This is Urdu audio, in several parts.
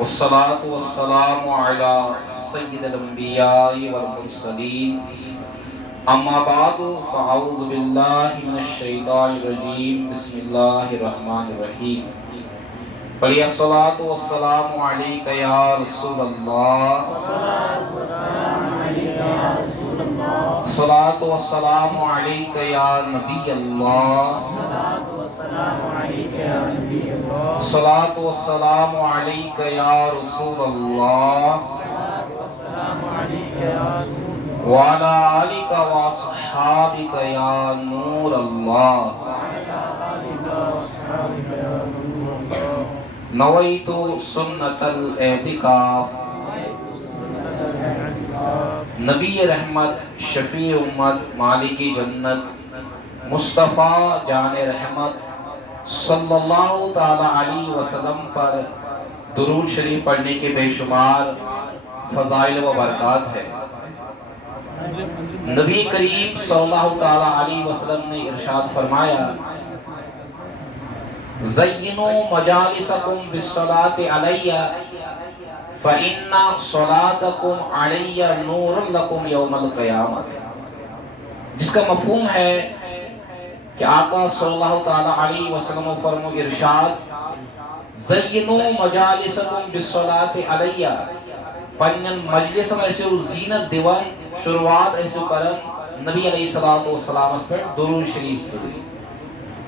والصلاة والسلام على سيد الأنبياء والمرسلين أما بعد فأعوذ بالله من الشيطان الرجيم بسم الله الرحمن الرحيم بلي الصلاة والسلام عليك يا رسول الله الصلاة والسلام عليك يا نبي الله الصلاة والسلام عليك يا رسول الله وعلى آلك وصحابك يا نور الله نويت سنة الاعتكاف نبی رحمت شفیع امت مالک جنت مصطفیٰ جان رحمت صلی اللہ تعالی علیہ وسلم پر درود شریف پڑھنے کے بے شمار فضائل و برکات ہے۔ نبی کریم صلی اللہ تعالی علیہ وسلم نے ارشاد فرمایا زینوا مجالسکم بالصلاۃ علی فإن صلاتکم علی نور لکم یوم القیامت، جس کا مفہوم ہے کہ آقا صلی اللہ تعالی علیہ وسلم فرمو ارشاد زینوا مجالسکم بالصلاۃ علی، پنن مجلس میں ایسے زینت دیوان شروعات ایسے کرن نبی علیہ السلام اس پر درود شریف سے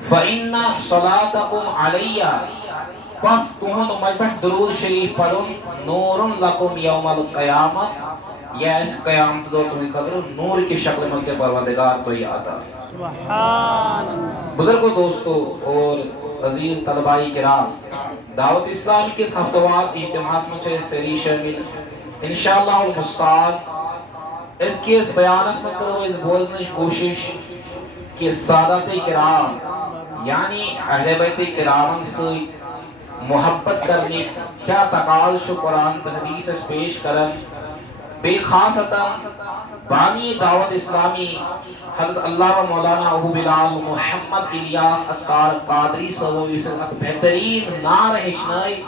فإن صلاتکم علی، پس تہن مجبہ درود شریف پڑھن نور لکم یوم القیامت، یا اس قیامت دو تمہیں خطر نور کی شکل مز کے پروردگار تو یہ آتا۔ بزرگوں، دوستو اور عزیز طلبائی کرام، دعوت اسلام کے اس ہفتوار اجتماع میں سری شامل انشاءاللہ المستعان اس کے اس بیان اس میں کرو اس بوزنش کوشش کہ سادات کرام یعنی اہل بیت کرام سے محبت کرنے کیا تقاض قرآن حدیث اس پیش کرن، بے خاصتا بانی دعوت اسلامی حضرت علامہ مولانا ابو بلال محمد الیاس عطار قادری صاحب اس ایک بہترین نعر ہشنائی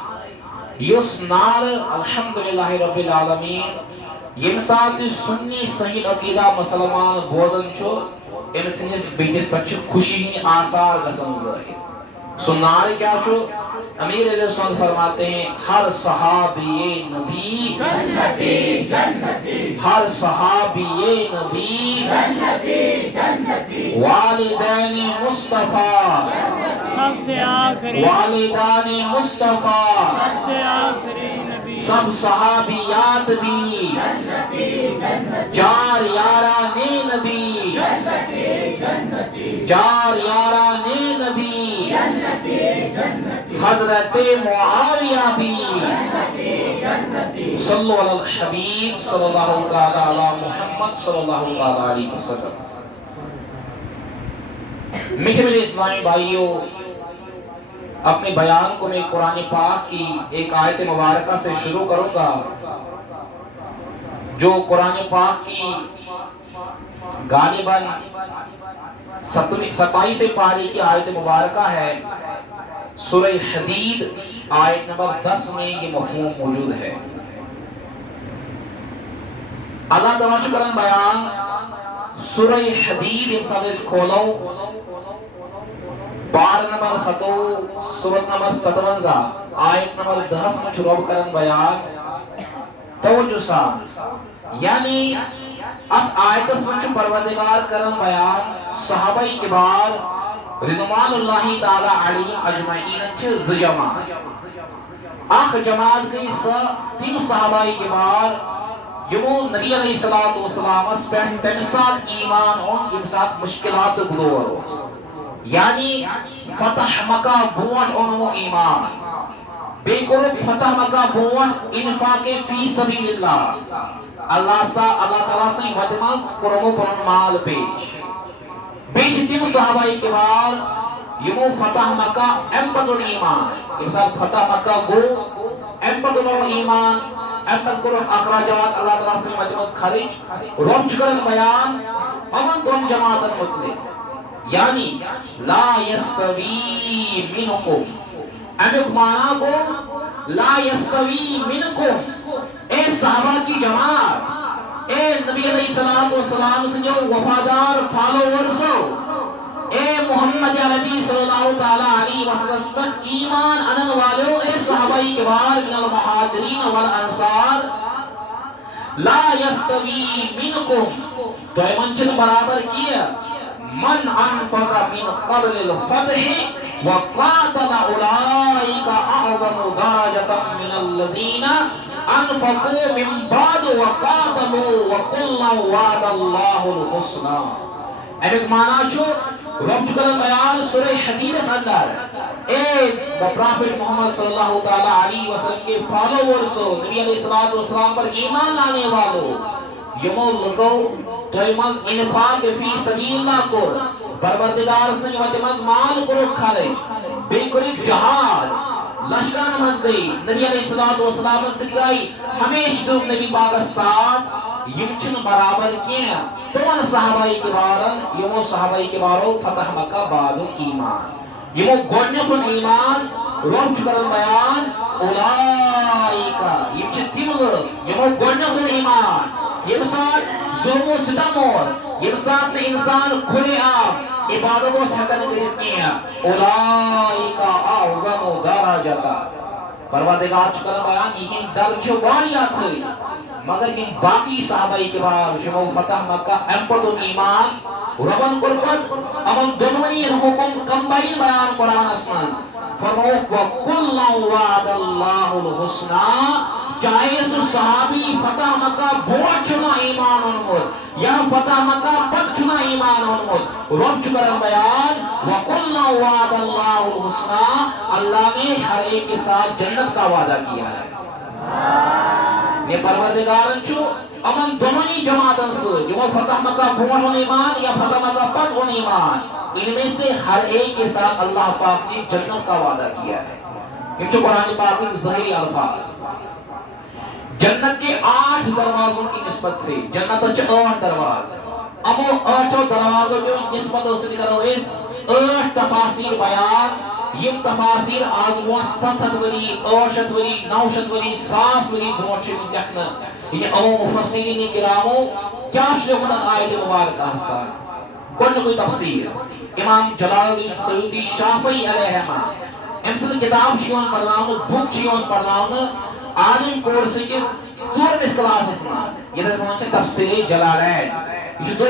یس نعر الحمدللہ رب العالمین یم ساتھ سنی صحیح عقیدہ مسلمان بوزن چھو ام سنس بیچس پر خوشی ہی آثار گسن ظاہر۔ سو نعر کیا چھو؟ امیر علیہ السلام فرماتے ہیں ہر صحابی نبی جنتی جنتی، ہر صحابی نبی جنتی جنتی، والدین مصطفیٰ سب سے آخری، والدین مصطفیٰ سب سے آخری نبی، سب صحابیات بھی جنتی جنتی، چار یاران نبی جنتی جنتی، چار یاران نبی جنتی جنتی، حضرت معاویہ بھی صلو علی الحبیب صلی اللہ علیہ محمد صلی اللہ علیہ وسلم۔ میٹھے میرے اسلامی بھائیوں، اپنے بیان کو میں قرآن پاک کی ایک آیت مبارکہ سے شروع کروں گا جو قرآن پاک کی غالباً 27 پارے کی آیت مبارکہ ہے۔ سورہ حدید آیت نمبر 10 میں یہ مفہوم موجود ہے۔ اللہ تعالیٰ کرن بیان سورہ حدید امسال اس کھولو بار نمبر 7 سورت نمبر 57 آیت نمبر 10 میں شروع کرن بیان توجہ سان، یعنی ات آیت اس میں پروردگار کرن بیان صحابہ کبار رضوان اللہ تعالی علیہم اجمعین چھ جماعت، اخ جماعت گئی تم صحابہ کبار یمو نبی علیہ السلام اس پر تم ساتھ ایمان ہون یم ساتھ مشکلات گلور ہوس، یعنی فتح مکہ بوٹ اونمو ایمان بے قرب فتح مکہ بوٹ انفاق فی سبیل اللہ، اللہ تعالیٰ سے وجمز کرمو پرن مال پیش بیچ تیم صحابہ کبار یمو فتح مکہ امپدر ایمان، امسال فتح مکہ گو امپدر ایمان امپد کرو اخراجات اللہ تعالیٰ سے مجمز خارج رمچ کرن بیان امن دون جماعت مطلق، یعنی لا یستوی منکم امیک مانا کو لا یستوی منکم، اے صحابہ کی جماعت، اے نبی علیہ السلام سے جو وفادار فالوورسو، اے محمد عربی صلی اللہ تعالی علیہ وسلم ایمان انن والو، اے صحابہ کبار من المہاجرین والانصار، لا یستوی منکم، تو اے منچن برابر کیا، من انفق من قبل الفتح وقاتل اولئک اعظم درجة من الذین انفقوا من بعد وقاتلوا وکلا وعد اللہ الحسنى۔ امیک معنی چھو رب چکرن بیان سورہ حدید اندر، اے دا پرافٹ محمد صلی اللہ تعالی علیہ وسلم کے فالوورسو، نبی علیہ السلام پر ایمان لانے والو، یمو لکو تویمز انفاق فی سبیل اللہ کر، پروردگار سنگ وطمز مال کرو خرج، بلکل جہاد لشکران مز گئی، نبی علیہ السلام سے گئی، ہمیشہ دو نبی پاک ساتھ یمچن برابر کیا، تمن صحابہ کبارن، یمو صحابہ کبارو فتح مکہ بعد ایمان، یمو گونیتن ایمان، رب چکرن بیان اولائکا، یمچن تیم لوگ، یمو گونیتن ایمان، یم ساتھ ظلم و ستم اوس، یم ساتھ نے انسان کھلے عام عبادت اوس ہیکن کریت کیا، اولائکا اعظم درجتا، پروردگار چکر بیان یہین درجہ والیات ہے، مگر ان باقی صحابہ کبار شمو فتح مکہ امپتن ایمان ربن قربت امن دنونی حکم کمبائن بیان قرآن اسمز فرموک وَقُلَّا وَعَدَ اللَّهُ الْحُسْنَى، جائز صحابی فتح مکہ بوٹ چنا ایمان انمود یا فتح مکہ پت چنا ایمان انمود، رب چکرم بیان وَقُلَّا وَعَدَ اللَّهُ الْحُسْنَى، اللہ نے ہر ایک کے ساتھ جنت کا وعدہ کیا ہے۔ یہ پروردگارن چھو امن دونی جماعتن سے جو فتح مکہ بھون ایمان یا فتح مکہ پت ہون ایمان، ان میں سے ہر ایک کے ساتھ اللہ پاک نے جنت کا وعدہ کیا ہے۔ یہ چھو قرآن پاک کے ظاہری الفاظ، جنت کے 8 دروازوں کی نسبت سے، جنت اچھا 8 دروازے، امو 8 دروازوں کی نسبت سے کرو اس 8 تفاصیر بیان، یم تفاصیر آزمون 7 وری 8 وری 9 وری 1000 وری بہت چھ دیکھنا، یہ او مفسرین کرامو کیا چھ آیت مبارکہ ہستا کون کوئی تفسیر، امام جلال الدین سیوطی شافعی علیہ رحمہ امسل کتاب شیون پڑھناؤں بک شیون پڑھناؤں عالم کورس کس ژور اس کلاس اسنا یہ دس مان چھ تفسیر جلالین یہ دو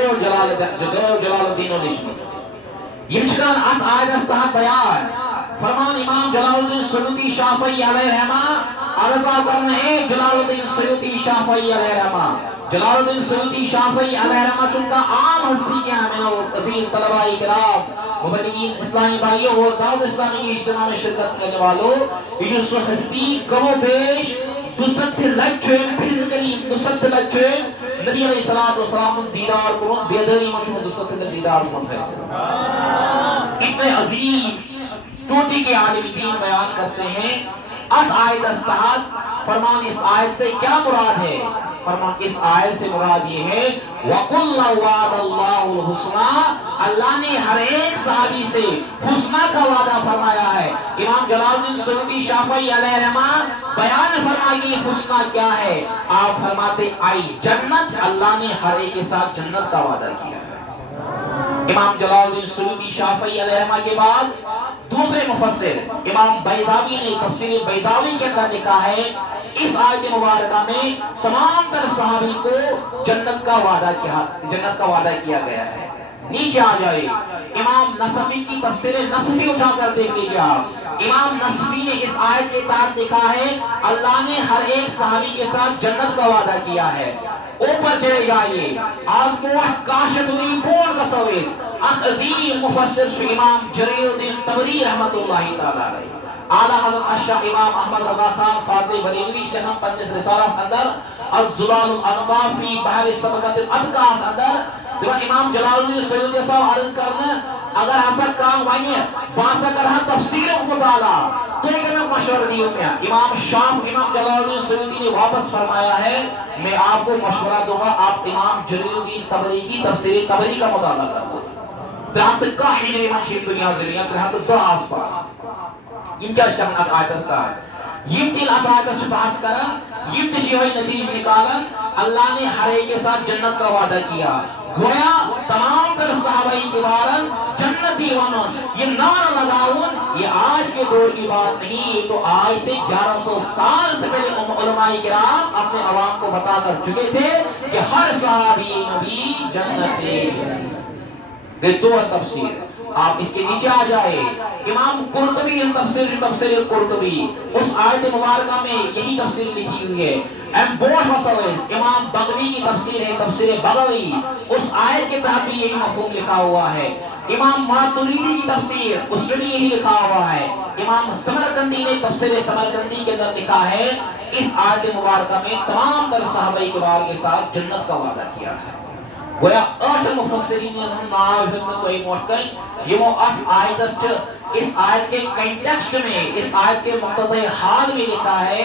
جلال الدین ودشمس یم چھکان ات آیت استحق بیان فرمان امام جلال الدین سیوطی شافعی علیہ رحمہ عرضہ کرنا ہے جلال الدین سیوطی شافعی علیہ رحمہ، جلال الدین سیوطی شافعی علیہ رحمہ چونکہ عام ہستی کے ہیں میں عزیز طلباء کرام مبلغین اسلامی بھائیوں اور دعوت اسلامی کی اجتماع میں شرکت کرنے والوں، یہ جو ہستی کم و بیش دوست لچھن فزیکلی دوست لچھن نبی علیہ السلام دیدار کرن بیداری منچو دوست دیدار منتحصر اتنے عظیم چوٹی کے عالم دین بیان کرتے ہیں۔ اس آیت استحاد فرمان اس آیت سے کیا مراد ہے؟ فرمان اس آیت سے مراد یہ ہے وَقُلَّا وَعَدَ اللَّهُ الْحُسْنَى، اللہ نے ہر ایک صحابی سے حسنہ کا وعدہ فرمایا ہے۔ امام جلال الدین سیوطی شافعی علیہ رحمہ بیان فرمائیے حسنہ کیا ہے، آپ فرماتے آئی جنت، اللہ نے ہر ایک کے ساتھ جنت کا وعدہ کیا ہے۔ امام جلال الدین سیوطی شافعی علیہ رحمہ کے بعد دوسرے مفسر امام بیضاوی نے تفسیر بیضاوی کے اندر لکھا ہے اس آیت مبارکہ میں تمام تر صحابی کو جنت کا وعدہ کیا گیا ہے۔ نیچے آ جائے امام نصفی کی تفسیر نصفی اٹھا کر دیکھ لیجیے آپ، امام نصفی نے اس آیت کے تحت لکھا ہے اللہ نے ہر ایک صحابی کے ساتھ جنت کا وعدہ کیا ہے۔ اوپر چلے جائیے آزموت کاشت وری بون کا سویس عظیم مفسر شو امام جریر الدین طبری رحمت اللہ تعالی علیہ، اعلیٰ حضرت اشرف امام احمد رضا خان فاضل بریلوی شہم پنجس رسالہ اندر الزلال الانقاف فی بحر سبقت الادقاس اندر دیوان امام جلال الدین سیوطی صاحب عرض کرنا اگر ایسا کام وائنی ہے باسا کرہا تفسیر مطالعہ تو ایک میں مشورہ دیوں میں امام جلال الدین سیوطی نے واپس فرمایا ہے میں آپ کو مشورہ دوں گا آپ امام جریر الدین طبری کی تفسیر طبری کا مطالعہ کر دو 73 کا ہجری منشی دنیا ترہت دو آس پاس ان کیا اشتہن آیت استا ہے یم تیل عطاقت سے بحث کرن یم تشیوئی نتیج نکالن اللہ نے ہر ایک کے ساتھ جنت کا وعدہ کیا گویا تمام تر صحابہ کرام جنتی ونن یہ نعرہ لگاؤن یہ آج کے دور کی بات نہیں یہ تو آج سے 1100 سال سے پہلے علماء کرام اپنے عوام کو بتا کر چکے تھے کہ ہر صحابی نبی جنتی گرچوہ تفسیر آپ اس کے نیچے آ جائے امام قرطبی تفسیر قرطبی اس آیت مبارکہ میں یہی تفسیر لکھی ہوئی ہے امام بغوی کی تفسیر ہے تفسیر بغوی اس آیت کے تحت بھی یہی مفہوم لکھا ہوا ہے امام ماتریدی کی تفسیر اس میں بھی یہی لکھا ہوا ہے امام سمرقندی نے تفسیر سمرقندی کے اندر لکھا ہے اس آیت مبارکہ میں تمام تر صحابہ کرام کے ساتھ جنت کا وعدہ کیا ہے گویا 8 مفسرین نے ہم ناو حکمت کوئی موٹ کئی یہ وہ 8 آیت اس آیت کے کنٹیکسٹ میں اس آیت کے مقتضی حال میں لکھا ہے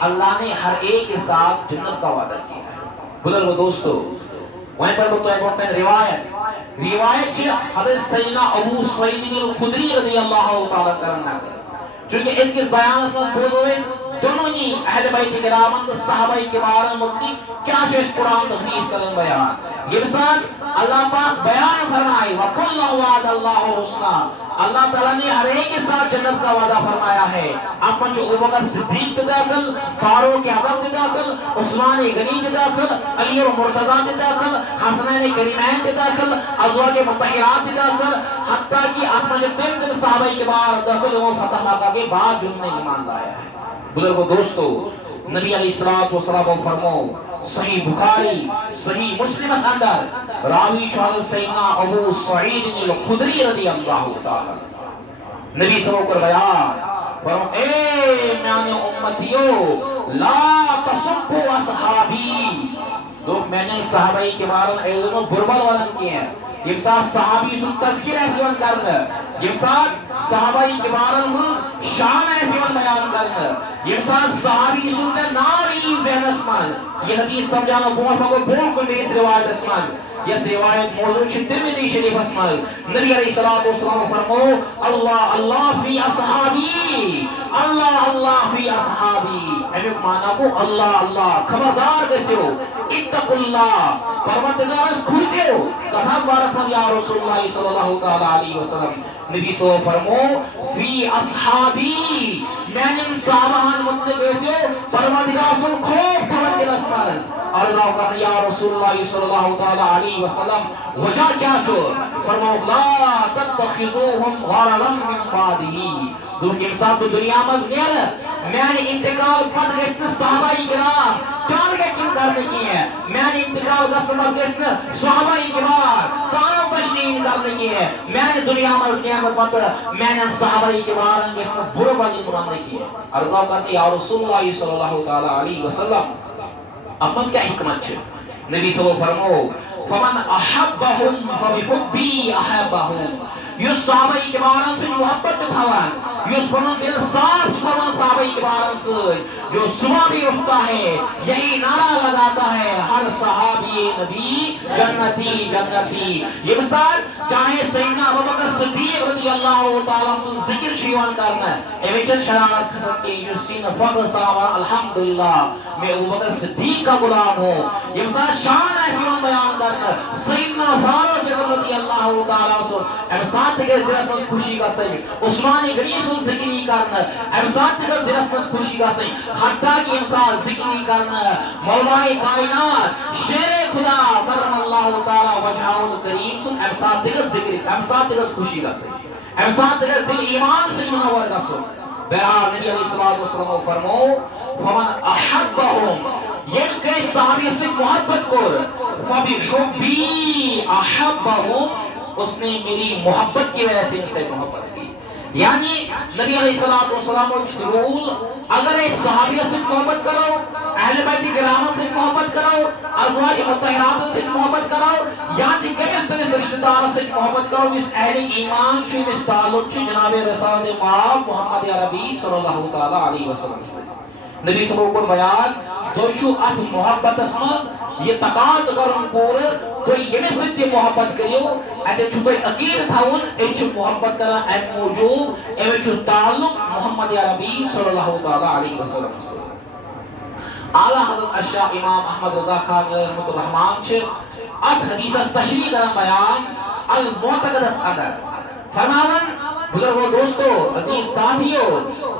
اللہ نے ہر ایک کے ساتھ جنت کا وعدہ کیا ہے بزرگ دوستو وہیں پر بتو ایک روایت حضرت سیدنا ابو سعید الخدری رضی اللہ تعالیٰ کرنا چونکہ اس کس بیان اس میں بوزویس دونونی اہل بیت کرامن صحابہ کرام مطلق کیا اس قرآن تخنیص کرن بیان یہ ساتھ اللہ پاک بیان فرمائے وَقُلَّ وَعَدَ اللَّهُ حُسْنًا اللہ تعالیٰ نے ہر ایک کے ساتھ جنت کا وعدہ فرمایا ہے اپن جو ابو بکر صدیق داخل فاروق اعظم داخل عثمان غنی داخل علی اور مرتضی داخل حسنین کریمین داخل ازواج مطہرات داخل حتیٰ کہ اپن جو تین صحابہ کے بعد داخل وہ فتح مکہ کے بعد جن نے ایمان لایا ہے بزرگو دوستو نبی علیہ السلام فرمو صحیح بخاری صحیح مسلم اس اندر راوی چوہل سیدنا ابو سعید الخدری رضی اللہ تعالی نبی صلی اللہ علیہ بیان فرمو اے میان امتیو لا تصبو اصحابی لوگ میں نے صحابہ کے بارے میں ایزنو بربل ولن کیے ہیں یہ ساتھ صحابی سن تذکر ایسی ون کرنا یہ ساتھ صحابہ کے بارے میں شان ایسی ون بیان کرنا یہ ساتھ صحابی سن کر نامی ذہن اسماز یہ حدیث سمجھانا بہت پاکو بہت کن اس روایت اسماز یہ روایت موضوع چھ ترمذی شریف اسماز نبی علیہ السلام فرمو اللہ اللہ فی اصحابی اللہ اللہ فی اصحابی ایک معنی کو اللہ اللہ خبردار کیسے ہو اتقوا اللہ پروردگار اس کھوجے ہو کہاں بارس من یا رسول اللہ صلی اللہ علیہ وسلم نبی صلی اللہ فرمو فی اصحابی میں نے صحابہان مطلق ایسے ہو پروردگار سن خوف تھوڑا دل اسمانز عرضاؤ کرنے یا رسول اللہ صلی اللہ علیہ وسلم وجہ کیا چھو فرمو لا تتخذوهم غرلا من بعدہی دوکی انسان تو دنیا مزنیر میں نے انتقال پت گسن صحابہ کرام ٹارگٹ کن کرنے کی ہے میں نے انتقال گسن پت گسن صحابہ کرام کانو تشنین کرنے کی ہے میں نے دنیا مزنیر پت میں نے صحابہ کرام گسن برو بلی مرنے کی ہے عرضاؤ کرنے یا رسول اللہ صلی اللہ علیہ وسلم اب مز کیا حکمت چھے نبی صلی اللہ علیہ وسلم فرمو فمن احبهم فبحبی احبهم یس صحابہ کرام سے محبت تھاوان یس پنن دل صاف تھاوان صحابہ کرام سے جو صبح بھی اٹھتا ہے یہی نعرہ لگاتا ہے ہر صحابی نبی جنتی جنتی یہ مثال چاہے سیدنا ابوبکر صدیق رضی اللہ تعالیٰ سے ذکر شیوان کرنا ہے ایوچن شرارت کھسد کی جو سین فضل صحابہ الحمدللہ میں ابوبکر صدیق کا غلام ہوں یہ مثال شان ایسیوان بیان کرنا سیدنا فاروق رضی اللہ تعالیٰ سے امسات کے درس میں خوشی کا صحیح عثمان غنی سن ذکری کرنا امسات کے درس میں خوشی کا صحیح حتیٰ کہ امسات ذکری کرنا مولا کائنات شیر خدا کرم اللہ تعالیٰ وجہہ الکریم سن امسات کے ذکری امسات کے خوشی کا صحیح امسات کے دل ایمان سے منور کا سن بہرحال نبی علیہ السلام فرمو فمن احبهم ین کے صحابی سے محبت کر فبحبی احبهم اس نے میری محبت کی وجہ سے ان سے محبت کی یعنی نبی علیہ السلام کی رول اگر ایک صحابیہ سے محبت کرو اہل بیت کرام سے محبت کرو ازواج مطہرات سے محبت کرو یا کنیستن رشتہ دار سے محبت کرو اس اہل ایمان چھو اس تعلق چھو جناب رسالت ماں محمد عربی صلی اللہ علیہ وسلم سے نبی صلی اللہ علیہ وسلم بیان دوچو ات محبت اسمز یہ تقاض کرن پور تو یمس سۭتۍ محبت کٔرِو اتٮ۪ن چھُ تۄہہِ عقیٖدٕ تھاوُن أسۍ چھِ محبت کران امہِ موٗجوٗب أمِس چھُ تعلق محمد عربی صلی اللہ تعالیٰ علیہ وسلم سۭتۍ اعلیٰ حضرت اشراف امام احمد رضا خان رحمۃ الرحمان چھِ ات حدیثس تشریح کران بیان المعتقدس اندر فرماون بزرگوں دوستو عزیز ساتھیوں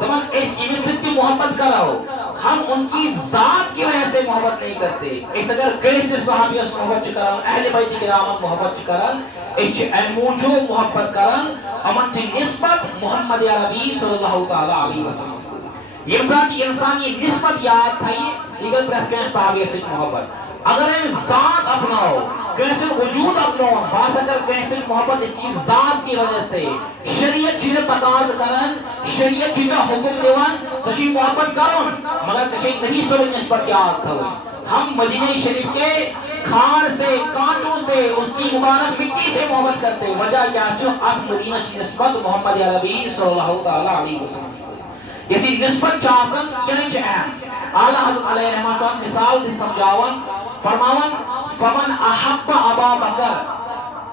دپن اس یمس سۭتۍ محبت کرو ہم ان کی ذات کی وجہ سے محبت نہیں کرتے اس اگر کیسے صحابیس محبت کران اہل بیت کرامن محبت کران اس موجو محبت کران امن چھ نسبت محمد عربی صلی اللہ تعالیٰ علیہ وسلم یہ ساتھ انسان یہ نسبت یاد تھائی لیکن پرت کے صحابی سے محبت اگر ہم ذات اپناؤ کیسے وجود اپناؤ باس اگر کیسے محبت اس کی ذات کی وجہ سے شریعت چیزیں تقاض کرن شریعت چیزیں حکم دیوان تشی محبت کرن مگر تشی نبی صلی اللہ علیہ وسلم نسبت یاد تھوئی ہم مدینہ شریف کے کھار سے کانٹوں سے اس کی مبارک مٹی سے محبت کرتے وجہ کیا چھو ات مدینہ کی نسبت محمد عربی صلی اللہ تعالیٰ علیہ وسلم سے یسی نسبت چاسن یعنی چھ اہم اعلیٰ حضرت علیہ رحمہ چاہت مثال دی سمجھاون فرماون فمن احب ابا بکر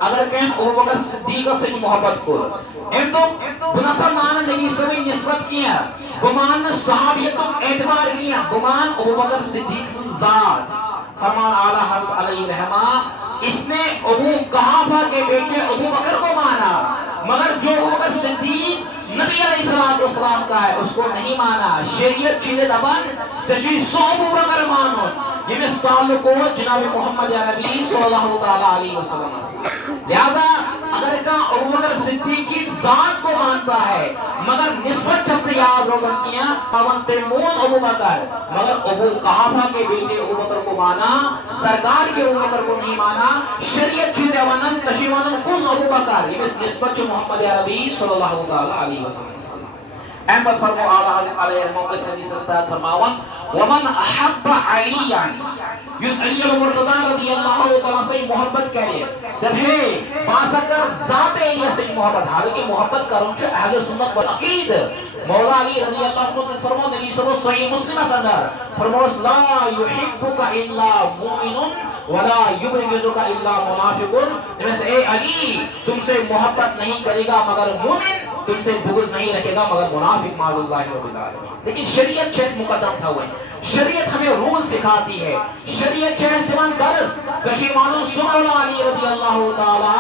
اگر کہنس ابو بکر صدیق سے محبت کر ام تو بناسا مان نبی صلی نسبت کیا بمان صحابیت کو اعتبار کیا بمان ابو بکر صدیق سے ذات فرمان اعلیٰ حضرت علیہ رحمہ اس نے ابو قحافہ کے بیٹے ابو بکر کو مانا مگر جو ابو بکر صدیق نبی علیہ السلام کا ہے اس کو نہیں مانا شریعت چیزیں دبن جچی سو ابو بکر مانو یہ میں تعلق ہو جناب محمد عربی صلی اللہ تعالیٰ علیہ وسلم سے لہذا اگر کا ابو بکر صدیق کی ذات کو مانتا ہے مگر نسبت چست یاد روزن کیا پاون تیمون ابو بکر مگر ابو قحافہ کے بیٹے ابو بکر کو مانا سرکار کے ابو بکر کو نہیں مانا شریعت چیزیں ونن تشیوانن کس ابو بکر یہ نسبت محمد عربی صلی اللہ تعالیٰ علیہ وسلم احمد فرمو اعلیٰ حضرت علیہ رحمت حدیث استاد فرماون ومن احب علیاً یس علی المرتضی رضی اللہ تعالیٰ سے محبت کرے جب ہے باسکر ذات علیہ سے محبت حالانکہ محبت کرن چھو اہل سنت والعقید مولا علی رضی اللہ عنہ فرمو نبی صلی اللہ صحیح مسلم سندر فرمو لا یحبک الا مومن ولا یبغضک الا منافق جب سے اے علی تم سے محبت نہیں کرے گا مگر مومن تم سے بغض نہیں رکھے گا مگر منافق معاذ اللہ رب العالمین لیکن شریعت چیز مقدم تھا ہوئے شریعت ہمیں رول سکھاتی ہے شریعت چیز دیوان درس کشیمانو سنولا علی رضی اللہ تعالیٰ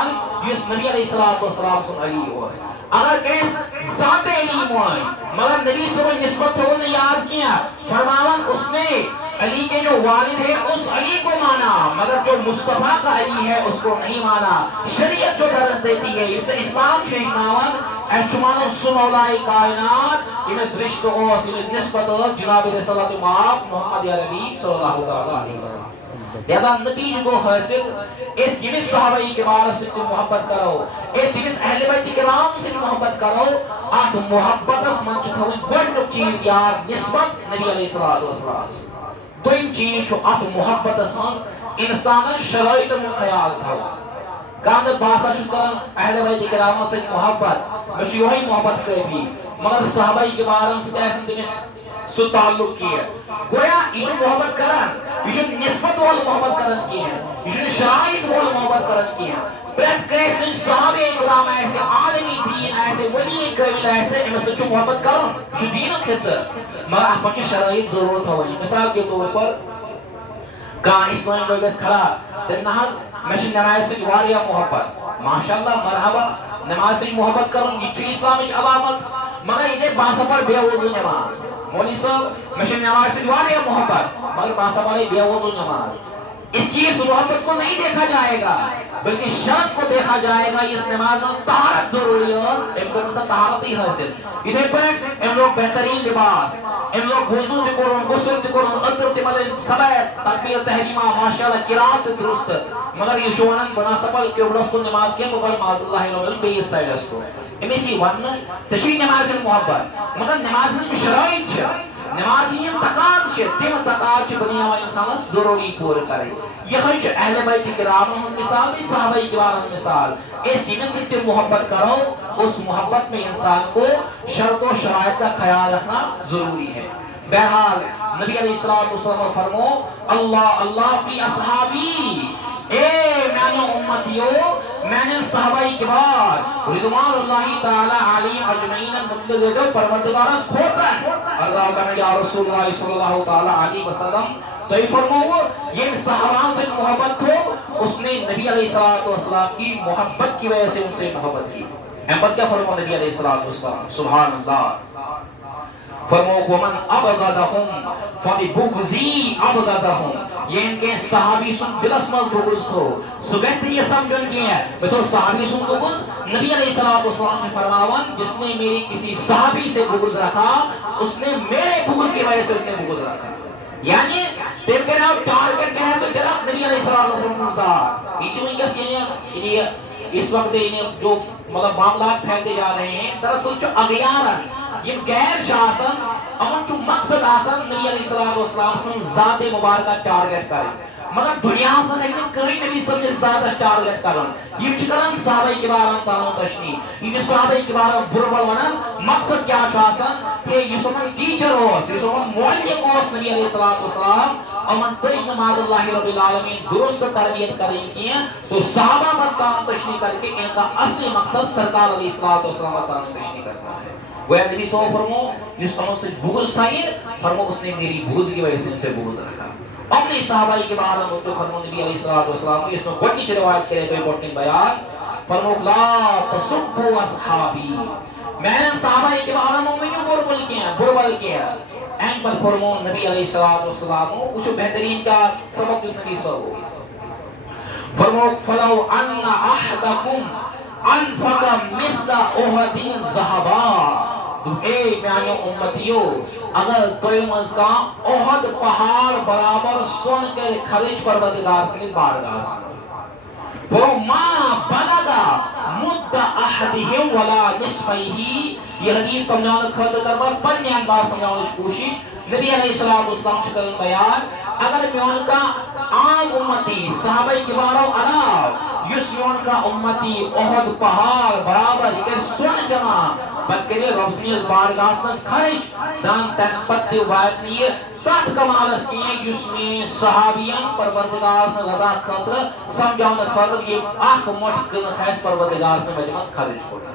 یس نبی علیہ السلام سن علی ہوس اگر کیس ذات علیم ہوئے مگر نبی صلی اللہ علیہ وسلم نسبت ہو نے یاد کیا فرماون اس نے علی کے جو والد ہے اس علی کو مانا مگر جو مصطفیٰ کا علی ہے اس کو نہیں مانا شریعت جو درس دیتی ہے اسلام چیزناون احچمانو سنولائی کائنات امس رشت اوس امس نسبت جناب رسالت ماب محمد عربی صلی اللہ علیہ وسلم لہذا نتیج کو حاصل اس یمس صحابہ کرام سے محبت کرو اس یمس اہل بیت کرام سے محبت کرو ات محبت اس من چھوئی گۄڈنیُک چیز یاد نسبت نبی علیہ السلام سے دویم چیز چھو ات محبت اس من انسان شرائط میں خیال تھا کاندر باسا چھس کرن اہل بیت کرام سے محبت میں چھوئی محبت کربی مگر صحابہ کرام سے ایسن دنس سو تعلق کی ہے گویا یہ محبت کرن یہ نسبت وال محبت کرن کی ہے یہ شرائط وال محبت کرن کی ہے پریت کیسے صحابہ کرام ایسے عالمی دین ایسے ولی قابل ایسے ان سے محبت کرن یہ دین کیسے مگر احمد کی شرائط ضرورت ہوئی مثال کے طور پر کہاں اسلام لوگ اس کھڑا دن نحاظ میں نماز سے واریا محبت ماشاءاللہ مرحبا نماز سے محبت کرن یہ اسلام اچ علامت مگر یہ باسا پر بے وضو نماز مولوی صاحب میں نماز سے واریا محبت مگر باسا پر بے وضو نماز اس کی اس محبت کو نہیں دیکھا جائے گا بلکہ شرط کو دیکھا جائے گا اس نماز میں طہارت ضروری ہے ان کو نسا طہارت ہی حاصل ادھر پر ان لوگ بہترین لباس ان لوگ وضو تکورن غسل تکورن عطر تملن سبیت تکبیر تحریمہ ماشاءاللہ قرات درست مگر یہ شوانن بنا سپل کہ اولس کو نماز کے مگر معاذ اللہ رب بیس سائڈ اس کو امیسی ون تشی نماز محبت مگر نماز میں شرائط ہے نماز یہ تقاض ہے تم تقاض بنیا ہوا انسان ضروری پور کرے یہ ہے اہل بیت کرام مثال بھی صحابہ کرام مثال اس چیز سے تم محبت کرو اس محبت میں انسان کو شرط و شرائط کا خیال رکھنا ضروری ہے بہرحال نبی علیہ السلام فرمو اللہ اللہ فی اصحابی، اے میانے امتیو میانے صحابہ کبار رضوان اللہ تعالی علیہم اجمعین مطلق جو پروردگارس کھوچن ارزا کرنے یا رسول اللہ صلی اللہ تعالی علیہ وسلم تو یہ فرمو یہ صحابان سے محبت ہو، اس نے نبی علیہ السلام کی محبت کی وجہ سے ان سے محبت کی۔ احمد کیا فرمو نبی علیہ السلام؟ سبحان اللہ، فرمو ومن ابغضهم فببغضی ابغضهم، یہ ان کے صحابی سن دلس مز بغض تو سگست یہ سمجھن کی ہے میں تو صحابی سن بغض نبی علیہ السلام نے فرماون جس نے میری کسی صحابی سے بغض رکھا اس نے میرے بغض کی وجہ سے اس نے بغض رکھا، یعنی تم کہہ رہے ہو ٹارگٹ کیا ہے سو چلا نبی علیہ السلام سے پیچھے میں کس یعنی اس وقت جو مطلب معاملات پھیلتے جا رہے ہیں دراصل جو اغیارن یہ غیر شاسن امن جو مقصد آسن نبی علیہ السلام سن ذات مبارکہ ٹارگٹ کریں، مگر دنیا میں ایک کوئی نبی صلی اللہ علیہ وسلم ٹارگٹ کرن یہ چکرن صحابہ کرام تانو تشنی یہ صحابہ کرام بربل ونن مقصد کیا آسن یہ یسمن ٹیچر ہوس یسمن معلم ہوس نبی علیہ السلام امن تج نماز اللہ رب العالمین درست تربیت کریں کی تو صحابہ پر تانو تشنی کر کے ان کا اصلی مقصد سرکار علیہ السلام پر تانو تشنی کرتا ہے۔ وہ نبی صلی اللہ علیہ وسلم فرمو جس کو سے بغض تھا یہ فرمو اس نے میری بغض کی وجہ سے ان سے بغض رکھا۔ اپنے صحابہ کے بارے میں تو فرمو نبی علیہ السلام اس میں بڑی چھ روایت کرے تو ایک بیان فرمو لا تسبوا اصحابی، میں نے صحابہ کے بارے میں کیوں بربل کیا این پر فرمو نبی علیہ السلام کچھ بہترین کا سبق اس نبی صلی فرمو فلو ان احدکم انفق مثل احد ذهبا، اے میانو امتیو اگر کوئی مزکا احد پہاڑ برابر سن کے خرچ پروردگار سے بارگاہ سے وہ ما بلغا مد احدہم ولا نصفیہ، یہ حدیث سمجھانے خاطر کربر پنی انداز سمجھانے کی کوشش نبی علیہ السلام چکن بیان اگر میون کا عام امتی صحابہ کبارو علاو یس میون کا امتی احد پہاڑ برابر کر سن جمع بد کرے رب سنیز بارگاہ میں خرچ دان تن پتی وائد نیے تات کمالس کیے یس میں صحابیان پروردگار سے غزا خاطر سمجھانے خاطر یہ آخ موٹ کن خیس پروردگار سے مجمس خرچ کرنا۔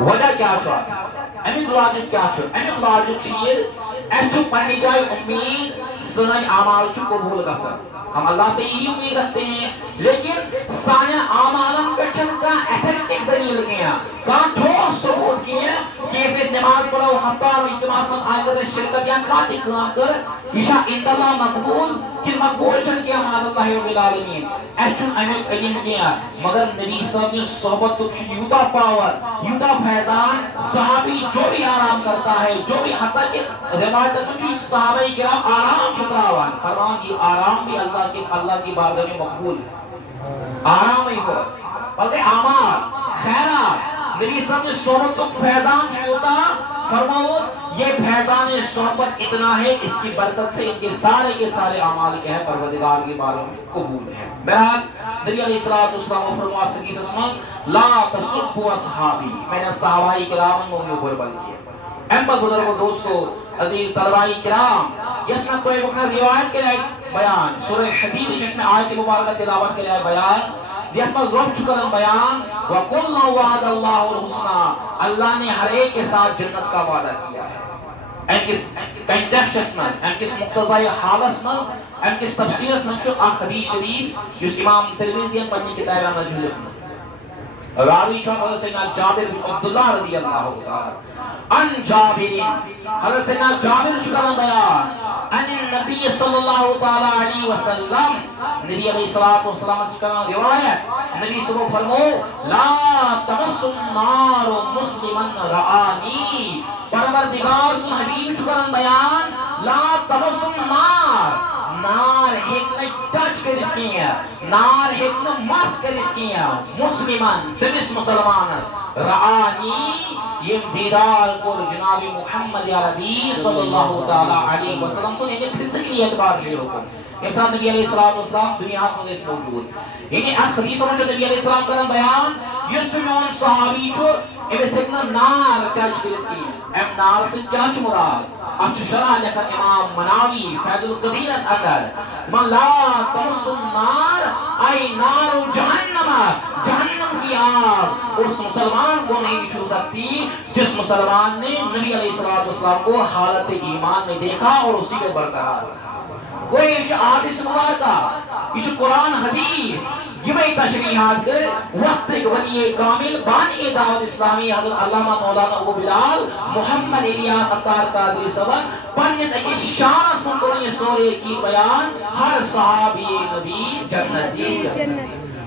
وجہ کیا چھوڑا امیق لاجک کیا چھوڑا؟ امیق لاجک چیئے ایچو پڑھنی جائے امید سنائے آمال چو قبول گسر، ہم اللہ سے یہی امید رکھتے ہیں لیکن سانے آمالن بچن کا ایتھنٹک دلیل کیا کہاں ٹھوس ثبوت کیا کیسے اس نماز پڑھو ہفتہ اور اجتماع میں آئے کر شرکت یا کاتی کام کر ایشا انداللہ مقبول کن مقبول چن کیا ماذا اللہ رب العالمین ایچن امیت علم کیا مگر نبی صاحب نے صحبت تکش یوتا پاور یوتا فیضان صحابی جو بھی آرام کرتا ہے جو بھی حتیٰ کہ روایت میں صحابہ کرام آرام شکراوان فرمان یہ آرام بھی اللہ کی بارگاہ میں مقبول آرام ہی ہو بلکہ اعمال خیرات نبی صاحب نے صحبت تو فیضان چھوٹا فرماؤ یہ فیضان صحبت اتنا ہے اس کی برکت سے ان کے سارے اعمال کے ہیں پروردگار کی بارگاہ میں قبول ہے۔ بہرحال نبی علیہ السلام فرماتے ہیں حدیث میں لا تسبوا اصحابی، میں نے صحابہ کرام کو بربل کیا۔ احمد بزرگوں دوستو عزیز طلبائی کرام اس میں کوئی وقت روایت کے لئے بیان سورہ حدید جس میں آیت مبارکہ تلاوت کے لئے بیان یحمد رب چکرن بیان وَقُلْنَا وَعَدَ اللَّهُ الْحُسْنَى، اللہ نے ہر ایک کے ساتھ جنت کا وعدہ کیا ہے۔ ان کس کنٹیکسٹس میں ان کس مقتضائی حالس میں ان کس تفسیرس میں چھو آخ حدیث شریف جس امام ترمیزی پنی کتابہ مجھول میں راوی چھو حضرت سیدنا جابر بن عبداللہ رضی اللہ تعالی ان جابر حضرت سیدنا جابر چکرن بیان ان النبی صلی اللہ تعالی علیہ وسلم نبی علیہ السلام سے چکرن روایت نبی صلی اللہ فرمو لا تمس النار مسلمن رآنی، پروردگار سن حبیب چکرن بیان لا تمس النار، نار ہیک نے ٹچ کرت کیا نار ہیک نے مس کرت کیا مسلمان تمس مسلمانس رآنی یم دیدار کو جناب محمد عربی صلی اللہ تعالی علیہ وسلم سن یعنی فزیکلی اعتبار سے ہوگا امسان نبی علیہ السلام دنیا میں موجود یعنی اس حدیث میں نبی علیہ السلام کا بیان یس میں صحابی چھو امس ہیکنا نار ٹچ کرت کی ام نار سے کیا چھ مراد اچھ شرح لکھن امام مناوی فیض القدیرس اندر من لا تمس النار ای نار جہنم جہنم کی آگ اس مسلمان کو نہیں چھو سکتی جس مسلمان نے نبی علیہ السلام کو حالت ایمان میں دیکھا اور اسی میں برقرار رکھا کوئی حدیث مبارکہ یہ قرآن حدیث یہ بھی تشریحات کر وقت ولی کامل بانی دعوت اسلامی حضرت علامہ مولانا ابو بلال محمد الیاس عطار قادری صاحب پنس اکس شانس من کرن یہ سورے کی بیان ہر صحابی نبی جنتی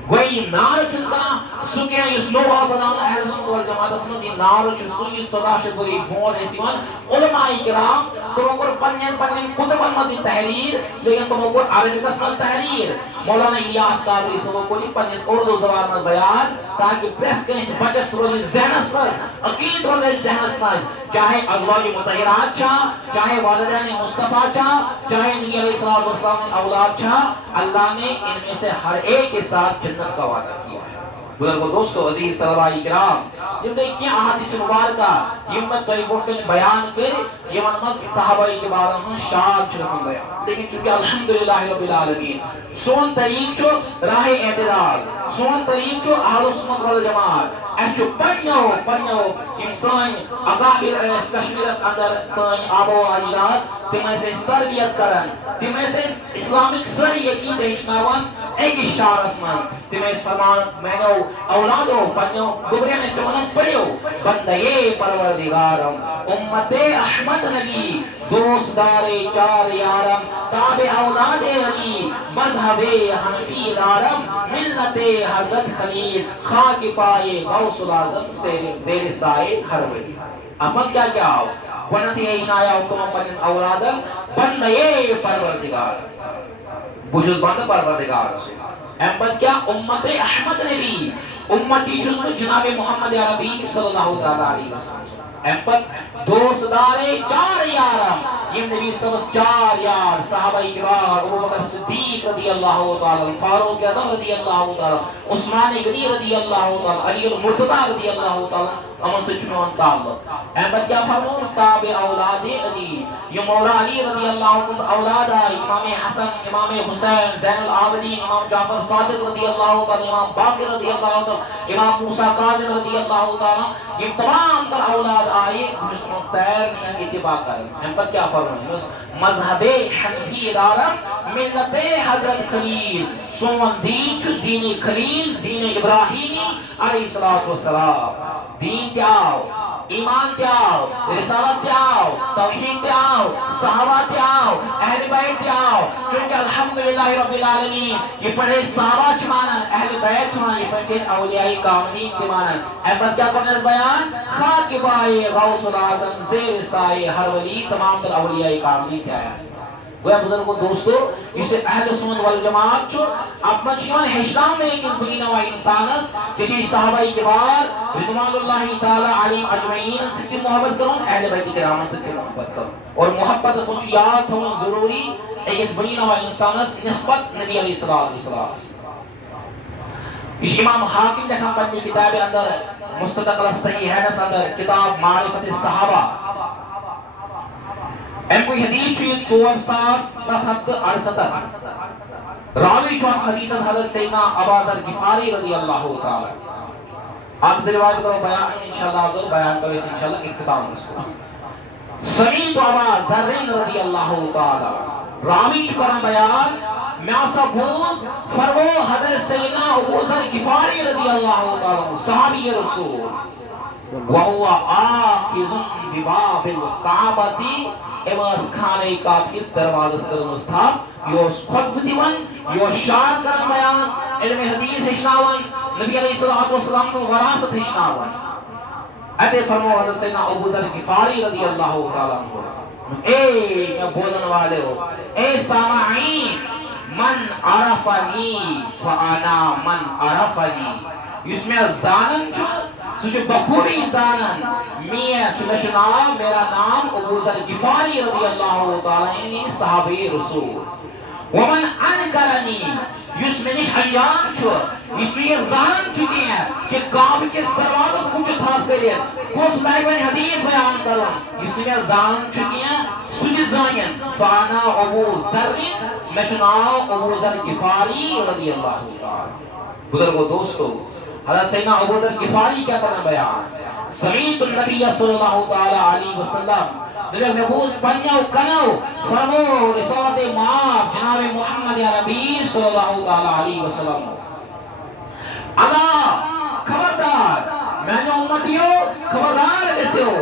گوئی نار چنکا سکیا اس لوہا بدان اہل سنت والجماعت سنت یہ نار چنسوی تداشت بری بھون ایسیوان علماء کرام تمہر پنین کتبن مزید تحریر لیکن تمہر عربی قسمت تحریر مولانا الیاس قادری صاحب کو پنین اردو زبان مز بیان تاکہ پریف کنش بچس روزی ذہنس مز عقید روزی ذہنس مز چاہے ازواج مطہرات چھا چاہے والدین مصطفیٰ چھا چاہے نبی علیہ السلام اولاد چھا اللہ نے ان میں سے ہر ایک کے ساتھ جنت کا وعدہ کیا ہے بزرگو دوستو عزیز طلبائی کرام یہ کہ کیا احادیث مبارکہ یمت کوئی بڑکن بیان کر یمن مز صحابہ کے بارے میں شاد رسم بیان لیکن چونکہ الحمدللہ رب العالمین سون طریق چو راہ اعتدال سون طریق چو اہل سنت والجماعت اچھو پنیو انسان اقابر اس کشمیر اس اندر سان آبو اجداد تمہیں سے تربیت کرن تمہیں سے اسلامک سر یقین دہشناوان ایک اشارس من تمہیں فرمان میں نے اولادو پنیو گبرے میں سے منن پڑھو بندے پروردگارم امت احمد نبی دوست دار چار یارم تابع اولاد علی مذہب حنفی دارم ملت حضرت خلیل خاک پائے غوث العظم زیر سائے ہر ولی اب بس کیا کیا ہو گونتی ایشایا تم پنن اولادم بندے پروردگار بوجھز بند پروردگار سے امت کیا امت احمد نبی امتی جناب محمد عربی صلی اللہ علیہ وسلم امت دوست دارے چار یارم یہ نبی سبس چار یار صحابہ کرام ابو بکر صدیق رضی اللہ تعالی فاروق اعظم رضی اللہ تعالی عثمان غنی رضی اللہ تعالی علی المرتضی رضی اللہ تعالی امر سے چنون تعلق احمد کیا فرمو تابع اولاد علی یہ مولا علی رضی اللہ عنہ اولاد امام حسن امام حسین زین العابدین امام جعفر صادق رضی اللہ تعالی امام باقر رضی اللہ تعالی امام موسیٰ کاظم رضی اللہ تعالی یہ تمام تر اولاد آئے جس میں سیر نہیں اتباع کریں احمد کیا فرمو مذہب حنفی دارم ملت حضرت خلیل سون دین چو دین خلیل دین ابراہیمی علیہ السلام دین تیاو ایمان تیاو رسالت تیاو توحید تیاو صحابہ تیاو اہل بیت تیاو چونکہ الحمدللہ رب العالمین یہ پڑھے صحابہ چمانن اہل بیت چمانن یہ پڑھے اولیاء کاملین چمانن احمد کیا کرنے اس بیان خاک بائے غوث العظم زیر سائے ہر ولی تمام در اولیاء کاملین تیایا گویا بزرگوں دوستو اسے اہل سنت والجماعت چھو اب مچیون حشام نے ایک اس بگینہ و انسانس جیسے صحابہ کبار رضوان اللہ تعالی علیم اجمعین سے کی محبت کروں اہل بیت کرام سے کی محبت کروں اور محبت اس کو یاد ہوں ضروری ایک اس بگینہ و انسانس نسبت نبی علیہ السلام اس امام حاکم نے ہم بنی کتاب اندر مستدقل صحیح ہے اندر کتاب معرفت الصحابہ ان کوئی حدیث چوئی 4768 راوی چوان حدیث حضرت سیدنا اباذر غفاری رضی اللہ تعالی آپ سے روایت کرو بیان انشاءاللہ ضرور بیان کرو اس انشاءاللہ اختتام اس کو سمیت اباذر رضی اللہ تعالی راوی چوان بیان میاسا بوز فرمو حضرت سیدنا اباذر غفاری رضی اللہ تعالی صحابی رسول وَهُوَ آخِذٌ بِبَابِ الْقَعْبَةِ ایواز کھانے کعب کس دروازہ کرن استھاب یوش خطب دیون یوش شاد کرن بیان علم حدیث ہشناون نبی علیہ السلام سے وراثت ہشناون ادھے فرمو حضرت سیدنا ابوذر غفاری رضی اللہ تعالیٰ عنہ اے میں بولن والے ہو اے سامعین من عرفنی فانا من عرفنی اس میں زانن چھو سوچے بخوبی زانن میرا نام ابوذر غفاری رضی اللہ تعالیٰ عنہ صحابی رسول ومن انکرنی یس میں نش ایام چھو یس میں یہ زان چکی ہے کہ کعب کس دروازس کچھ تھاپ کریت کس لائبن حدیث بیان کرن یس میں زان چکی ہے سجی زانین فانا ابو ذر میں چناؤ ابو ذر غفاری رضی اللہ تعالی. بزرگو دوستو حضرت سیدنا ابو ذر غفاری کیا کرنا بیان سمیت النبی صلی اللہ تعالی علیہ وسلم دلے محبوس پنیو کنو فرمو رسالت ماب جناب محمد عربی صلی اللہ تعالی علیہ وسلم اللہ خبردار میں نے امتیو خبردار بسیو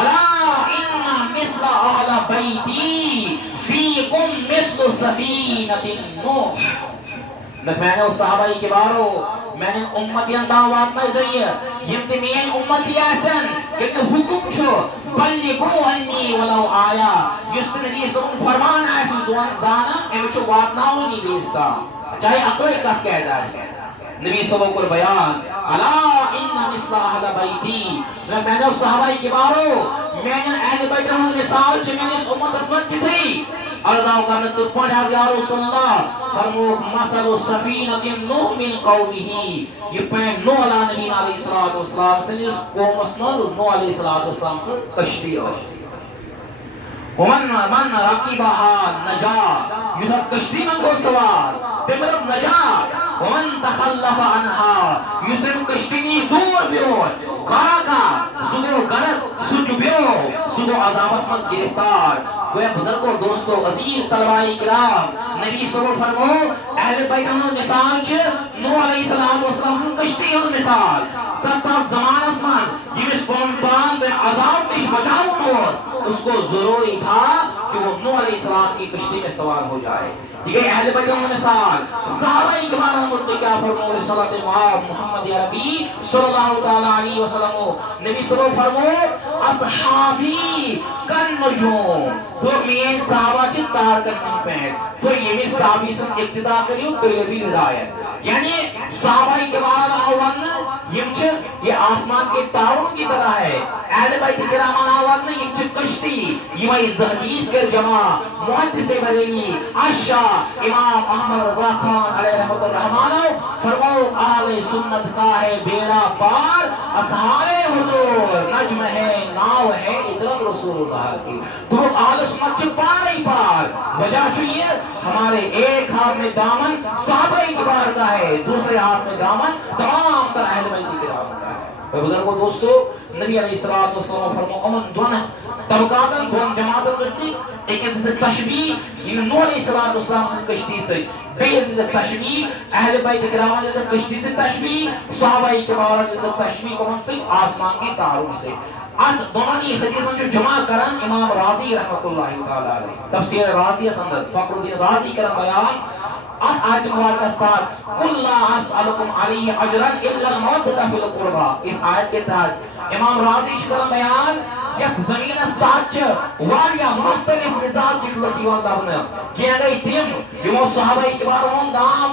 اللہ ان مثل اہل بیتی فیکم مثل سفینت نوح میں نے صحابہ کے بارو میں نے امتیان دعوات میں زیر یمتمین امتی ایسن کہ حکم چھو بلغو انی ولو آیا یست نبی سن فرمان ایسن زانا امیچو واتناو نہیں بیستا چاہے اقلی کف کہہ جائے سے نبی صلی اللہ علیہ وسلم بیان الا ان مثل اہل بیتی میں نے صحابہ کے بارو میں نے اہل بیت مثال چھ میں نے اس امت اسمت کی تھی ارزاو کرنے تو پڑھا یا رسول اللہ فرمو مثل سفینت نوح من قومه یہ پین نوح علیہ نبی علیہ السلام سے اس قوم اسنر نوح علیہ السلام سے کشتی آج ومن رقیبہا نجا یہ کشتی من کو سوار تمرب نجا ومن تخلف عنها یہ کشتی نیش دور بیو کاراکا سدو گرد سجو بیو سدو عذاب اسمت گرفتار گویا بزرگو دوستو عزیز طلبائی کرام نبی صلی اللہ علیہ وسلم فرمو اہل بیت مثال چھ نوح علیہ السلام سے کشتی مثال ستات زمان اسمان یمس پن پان بین عذاب نش بچاؤ نوز اس کو ضروری تھا کہ وہ نوح علیہ السلام کی کشتی میں سوار ہو جائے. دیکھیں اہل بیت مثال صحابہ اکبار مطلق کیا فرمو رسالت ماب محمد عربی صلی اللہ علیہ وسلم نبی صلی اللہ علیہ وسلم فرمو اصحابی کن نجوم تو مین صحابہ چھ تار کن پہن تو یہ بھی صحابی سے ابتدا کریو تو یہ بھی ہدایت یعنی صحابہ اکبار آوان یہ یہ آسمان کے تاروں کی طرح ہے. اہل بیت کرام آوان یہ کشتی یہ حدیث کے جمع محدث بریلی عشاء امام احمد رضا خان علیہ رحمت الرحمن فرمو اہل سنت کا ہے بیڑا پار اصحاب حضور نجم ہے ناو ہے ادرک رسول اللہ کی تو لوگ اہل سنت چھ پار ہی پار وجہ چاہیے ہمارے ایک ہاتھ میں دامن صحابہ اکبار کا ہے دوسرے ہاتھ میں دامن تمام تر اہل بیت کرام کا ہے. بزرگو دوستو نبی علیہ السلام فرمو امن دون طبقاتن دون جماعتن رکھتی ایک عزت تشبیح یہ نوح علیہ السلام سے کشتی سے بے عزت تشبیح اہل بیت کرام عزت کشتی سے تشبیح صحابہ اکبار عزت تشبیح کون سے آسمان کے تاروں سے آج دونوں نے حدیثاں جو جمع کرن امام رازی رحمت اللہ تعالی علیہ تفسیر رازی سندر فخر الدین رازی کرن بیان آیت مبارکہ استاد قل لا اسألکم علیہ اجرا الا المودۃ فی القربى اس آیت کے تحت امام رازی کرن بیان یک زمین استاد چھ واریا مختلف مزاج چھ لکھیون لبن کیا گئی تیم یمو صحابہ اکبار ہون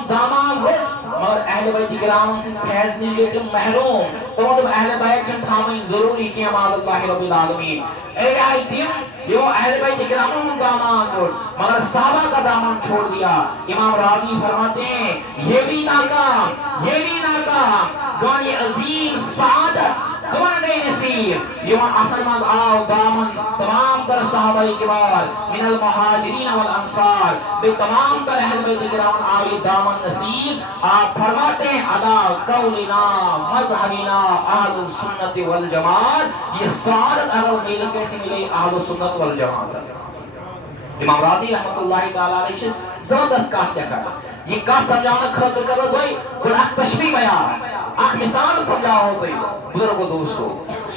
دامان رٹ مگر اہل بیت کرام سے فیض نہیں گئے تم محروم تو وہ اہل بیت چن تھامین ضروری کی معاذ اللہ رب العالمین اے آئی تیم یہ اہل بیت کرام ہون دامان رٹ مگر صحابہ کا دامان چھوڑ دیا. امام رازی فرماتے ہیں یہ بھی ناکام دونی عظیم سعادت کمن گئی نصیب یہ اصل مز آو دامن تمام تر صحابہ اکبار من المہاجرین والانصار بے تمام تر اہل بیت کرام آوی دامن نصیب. آپ فرماتے ہیں ادا قولنا مذہبنا اہل السنت والجماعت یہ سعادت اگر میلے کیسے ملے اہل السنت والجماعت. امام رازی رحمت اللہ تعالی علیہ زبردست کہا دیکھا یہ کہا سمجھانا خطر کر رہا ہے اور اخ تشبیح بیان اخ مثال سمجھا ہو گئی. بزرگو دوستو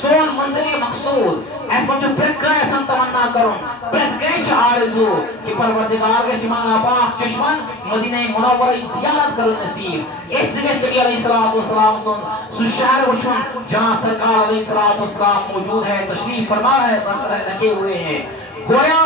سون منزل مقصود ایس پر جو پرت کا ایسان تمنا کروں پرت کیش آرزو کہ پروردگار کے سمان ناپاک چشمن مدینہ منورہ زیارت کرو نصیب. اس جگہ نبی علیہ السلام سن سو شہر وچھن جہاں سرکار علیہ السلام موجود ہے تشریف فرما ہے رکھے ہوئے ہیں گویا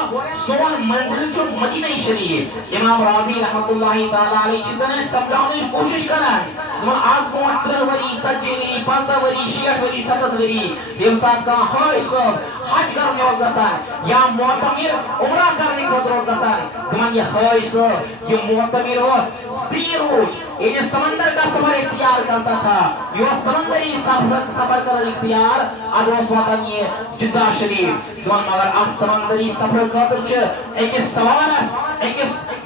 سون منزل جو مدینہ شریف. امام رازی رحمت اللہ تعالی علیہ چیزیں سمجھانے کی کوشش کریں آج کو 30 وری 40 50 وری 60 وری 70 وری یہ ساتھ کا ہائی صاحب حج کرنے وقت گسان یا معتمر عمرہ کرنے کو روز گسان دپان یہ خواہش صاحب یہ معتمر سی روٹ یہ سمندر کا سفر اختیار کرتا تھا یہ سمندری سفر کا اختیار ادوس وطن یہ جدہ شریف دون مگر اس سمندری سفر خاطر چھ ایک سوالس ایک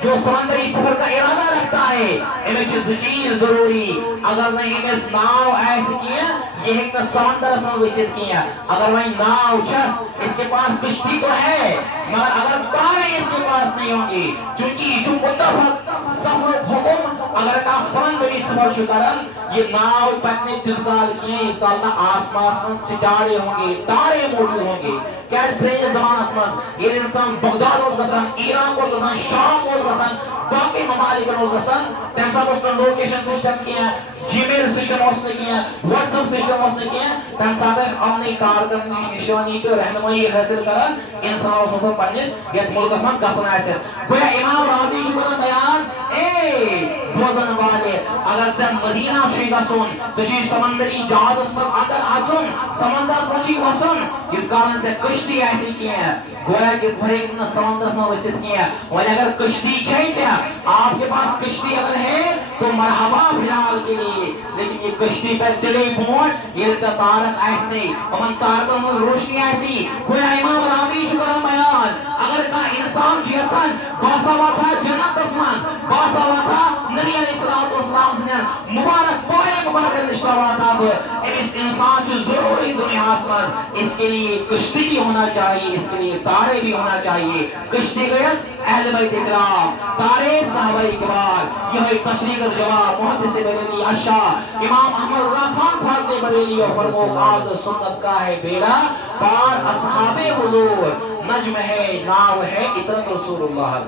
جو سمندری سفر کا ارادہ رکھتا ہے امیچ زچیر ضروری اگر نہیں امس ناو ایسے کیا یہ ایک سمندر اسم وسیعت کیا اگر وہی ناو چس اس کے پاس کشتی تو ہے مگر اگر تارے اس کے پاس نہیں ہوں گی چونکہ جو متفق سفر حکم اگر کا سمندری سفر شکرن یہ ناو پتنے تدکال کیے یہ کالنا آسماس میں ستارے ہوں گے تارے موجود ہوں گے کہت پریج زمان اسمان یہ انسان بغداد ہوز گسن ایران کو گسن شام ہوز گسن باقی ممالک ہوز گسن تم سب اس پر لوکیشن سسٹم کیا جی میل سسٹم اس نے کیا واٹس اپ سسٹم اس نے کیا تم سب اس امنی کارکردگی نشانی پہ رہنمائی حاصل کرن انسان اس وقت پنس یت ملک من گسن آسس گویا امام راضی شکر بیان بوزن والے اگر ژے مدینہ چھ گژھُن ژے چھی سمندری جہازس منٛز اندر اژُن سمندرس منٛز چھی وسُن یِتھ کالن ژے کشتی آسی کینٛہہ گویا کہ ژٕ ہیٚککھ نہٕ سمندرس منٛز ؤسِتھ کینٛہہ وۄنۍ اگر کشتی چھے ژےٚ آپ کے پاس کشتی اگر ہے تو مرحبا فی الحال کے لیے لیکن یہ کشتی پہ تیلے برونٛٹھ ییٚلہِ ژےٚ تارک آسنے یِمن تارکن منٛز روشنی آسی گویا امام راضی چھُ کران بیان اگر کانٛہہ انسان چھُ یژھان بہٕ ہسا واتہا جنتس منٛز بہٕ ہسا واتہا نبی علیہ الصلوۃ والسلام سٕنٛدٮ۪ن مبارک پایَن مبارکن نِش واتہا بہٕ أمِس انسان چھُ ضروری دنیاہس منٛز اس کے لیے کشتی بھی ہونا چاہیے اس کے لیے تارے بھی ہونا چاہیے کشتی گیس اہل بیت کرام تارے صحابہ کرام یہ تشریح الجواب محدث بریلوی اشاع امام احمد رضا خان فاضل بریلوی اور فرمو آل سنت کا ہے بیڑا پار اصحاب حضور نجم ہے ناو ہے اطرت رسول اللہ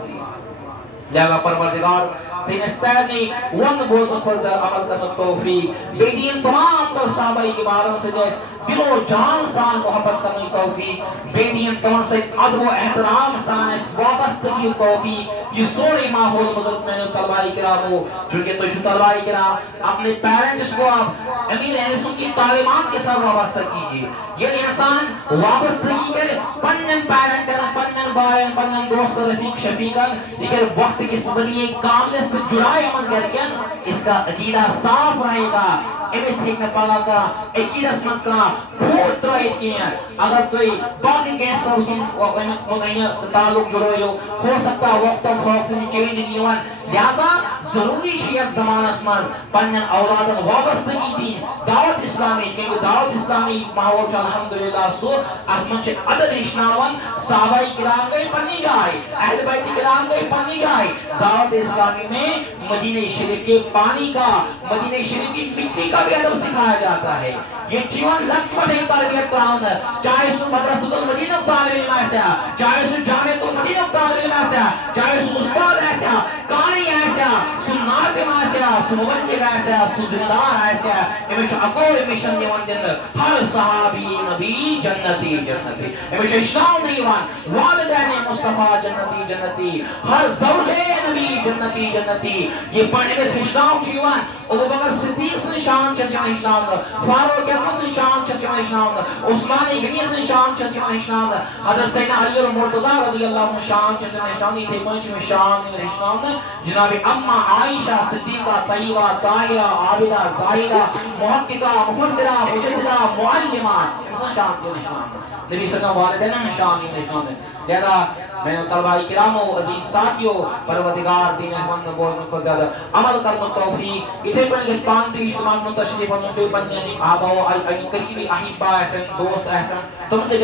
لہذا پروردگار تین سیدنی ون بوزن خوز عمل کرنا توفیق بیدین تمام در صحابہ کی بارن سے جیس دل و جان سان محبت کرنے توفیق بیدین تمام سے ادب و احترام سان اس وابستگی توفیق یہ سوڑی ماحول مذہب میں نے طلبائی کرام ہو چونکہ تو جو طلبائی کرام اپنے پیرنٹس کو آپ امیر اہلسن کی تعلیمات کے ساتھ وابستہ کیجئے یہ انسان وابستگی کرے پنن پیرنٹن پنن بائن پنن دوست رفیق شفیقن لیکن وقت کی سبلیے کامل سے جڑائے من گرکن اس کا عقیدہ صاف رہے گا امس ہیکن پگہ کا عقیدہ سمجھ کا پھوٹ ترائیت کیا اگر توی باقی گیس سب سن تعلق جڑوئیو ہو سکتا وقتا فوقت چینج نیوان لہذا ضروری شیعت زمان اسمان پنن اولادن وابستگی دین دعوت اسلامی کیونکہ دعوت اسلامی ماحول چا الحمدللہ سو احمد چھ عدد اشناون صحابہ کرام گئی پنی جائے اہل بیت کرام گئی پنی جائے دعوت اسلامی میں مدینہ شریف کے پانی کا مدینہ شریف کی مٹی کا بھی ادب سکھایا جاتا ہے یہ جیون لگ پڑے تربیت کراؤن چاہے سو مدرسۃ المدینہ طالب علم ایسا چاہے سو جامعۃ المدینہ طالب علم ایسا چاہے سو استاد ایسا قاری ایسا سو ناظم ایسا سو مبلغ ایسا سو ذمہ ایسا امیش اکوئی مشن دیوان جن ہر صحابی نبی جنتی جنتی امیش اسلام نیوان والدین مصطفیٰ جنتی جنتی ہر زوجے نبی جنتی جنتی یہ پڑھنے میں اسلام چیوان ابو بکر صدیق سے شان چسیون اسلام فاروق اعظم سے شان چسیون اسلام عثمان غنی سے شان چسیون اسلام حضرت سیدنا علی المرتضی رضی اللہ عنہ شان چسیون اسلام تھے پنچ میں شان اسلام جناب اما عائشہ صدیقہ طیبہ طاہرہ عابدہ زاہدہ محققہ مفسرہ مجددہ معلمہ ان شان کے اسلام نبی صلی اللہ علیہ وسلم شان اسلام لہذا میں نے طلبائی کرام و عزیز ساتھیوں پروردگار دین اسمان میں بہت کو زیادہ عمل کرنا توفیق اتھے پر اس پانتی اجتماع میں تشریف اور مفید بننے آبا و قریبی احبا احسن دوست احسن تم سے